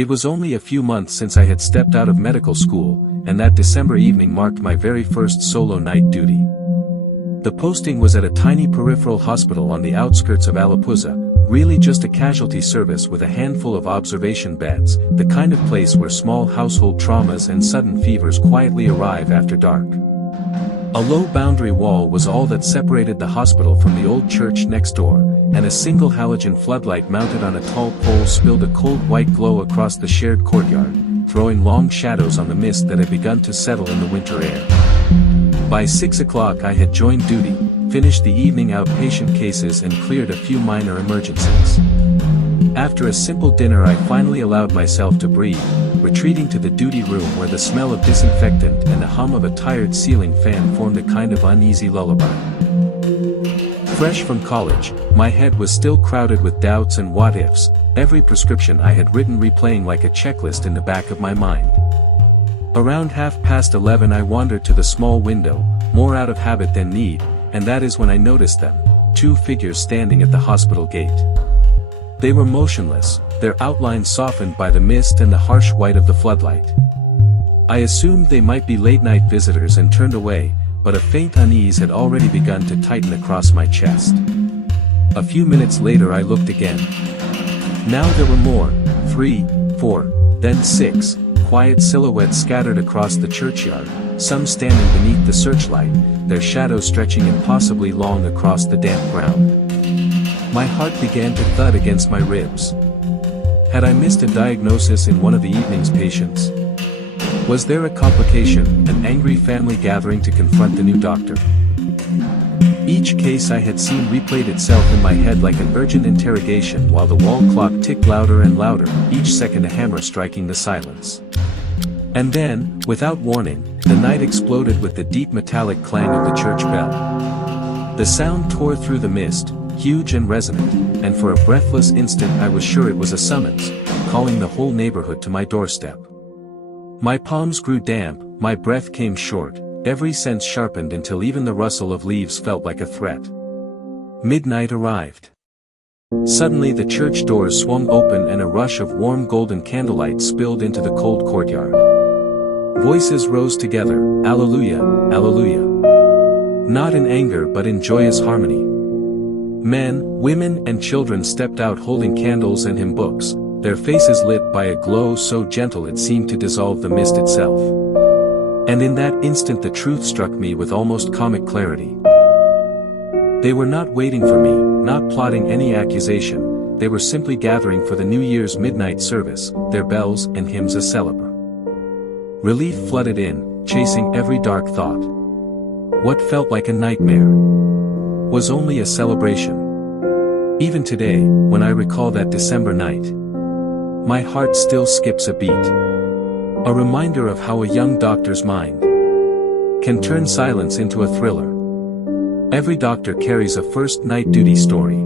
It was only a few months since I had stepped out of medical school, and that December evening marked my very first solo night duty. The posting was at a tiny peripheral hospital on the outskirts of Alappuzha, really just a casualty service with a handful of observation beds, the kind of place where small household traumas and sudden fevers quietly arrive after dark. A low boundary wall was all that separated the hospital from the old church next door, and a single halogen floodlight mounted on a tall pole spilled a cold white glow across the shared courtyard, throwing long shadows on the mist that had begun to settle in the winter air. By 6 o'clock I had joined duty, finished the evening outpatient cases and cleared a few minor emergencies. After a simple dinner I finally allowed myself to breathe, retreating to the duty room where the smell of disinfectant and the hum of a tired ceiling fan formed a kind of uneasy lullaby. Fresh from college, my head was still crowded with doubts and what-ifs, every prescription I had written replaying like a checklist in the back of my mind. Around 11:30 I wandered to the small window, more out of habit than need, and that is when I noticed them, two figures standing at the hospital gate. They were motionless, their outlines softened by the mist and the harsh white of the floodlight. I assumed they might be late-night visitors and turned away, but a faint unease had already begun to tighten across my chest. A few minutes later I looked again. Now there were more, 3, 4, then 6, quiet silhouettes scattered across the churchyard, some standing beneath the searchlight, their shadows stretching impossibly long across the damp ground. My heart began to thud against my ribs. Had I missed a diagnosis in one of the evening's patients? Was there a complication, an angry family gathering to confront the new doctor? Each case I had seen replayed itself in my head like an urgent interrogation while the wall clock ticked louder and louder, each second a hammer striking the silence. And then, without warning, the night exploded with the deep metallic clang of the church bell. The sound tore through the mist, huge and resonant, and for a breathless instant I was sure it was a summons, calling the whole neighborhood to my doorstep. My palms grew damp, my breath came short, every sense sharpened until even the rustle of leaves felt like a threat. Midnight arrived. Suddenly the church doors swung open and a rush of warm golden candlelight spilled into the cold courtyard. Voices rose together, Alleluia, Alleluia. Not in anger but in joyous harmony. Men, women and children stepped out holding candles and hymn books, their faces lit by a glow so gentle it seemed to dissolve the mist itself. And in that instant the truth struck me with almost comic clarity. They were not waiting for me, not plotting any accusation, they were simply gathering for the New Year's midnight service, their bells and hymns a celebrate. Relief flooded in, chasing every dark thought. What felt like a nightmare was only a celebration. Even today, when I recall that December night, my heart still skips a beat. A reminder of how a young doctor's mind can turn silence into a thriller. Every doctor carries a first night duty story.